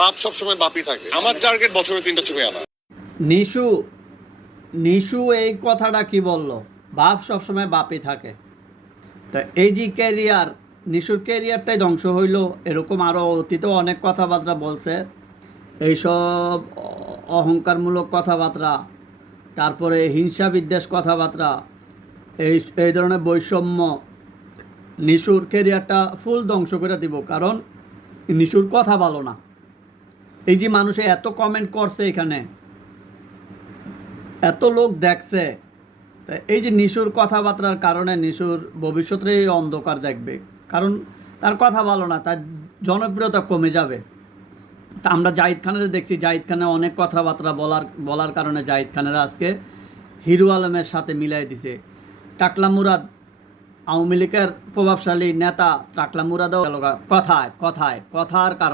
বাপ সবসময় বাপই থাকে। আমার টার্গেট বছরে 3টা ছবি আনা। নিশু নিশু এই কথাটা কি বললো? বাপ সবসময় বাপই থাকে। তা এই যে ক্যারিয়ার, নিশুর ক্যারিয়ারটাই ধ্বংস হইল, এরকম আরও অতীতেও অনেক কথাবার্তা বলছে। এইসব অহংকারমূলক কথাবার্তা, তারপরে হিংসা বিদ্বেষ কথাবার্তা, এই এই ধরনের বৈষম্য নিশুর ক্যারিয়ারটা ফুল ধ্বংস করে দিব। কারণ নিশুর কথা ভালো না। এই যে মানুষে এত কমেন্ট করছে, এখানে এত লোক দেখছে, তা এই যে নিশুর কথাবার্তার কারণে নিশুর ভবিষ্যতেই অন্ধকার দেখবে। কারণ তার কথা ভালো না, তার জনপ্রিয়তা কমে যাবে। তা আমরা জাহিদ খানের দেখছি, জাহিদ খানের অনেক কথাবার্তা বলার কারণে জাহিদ খানের আজকে হিরো আলমের সাথে মিলাই দিছে। টাকলা মুরাদ আওয়ামী লীগের প্রভাবশালী নেতা, টাকলা মুরাদও কথার কারণে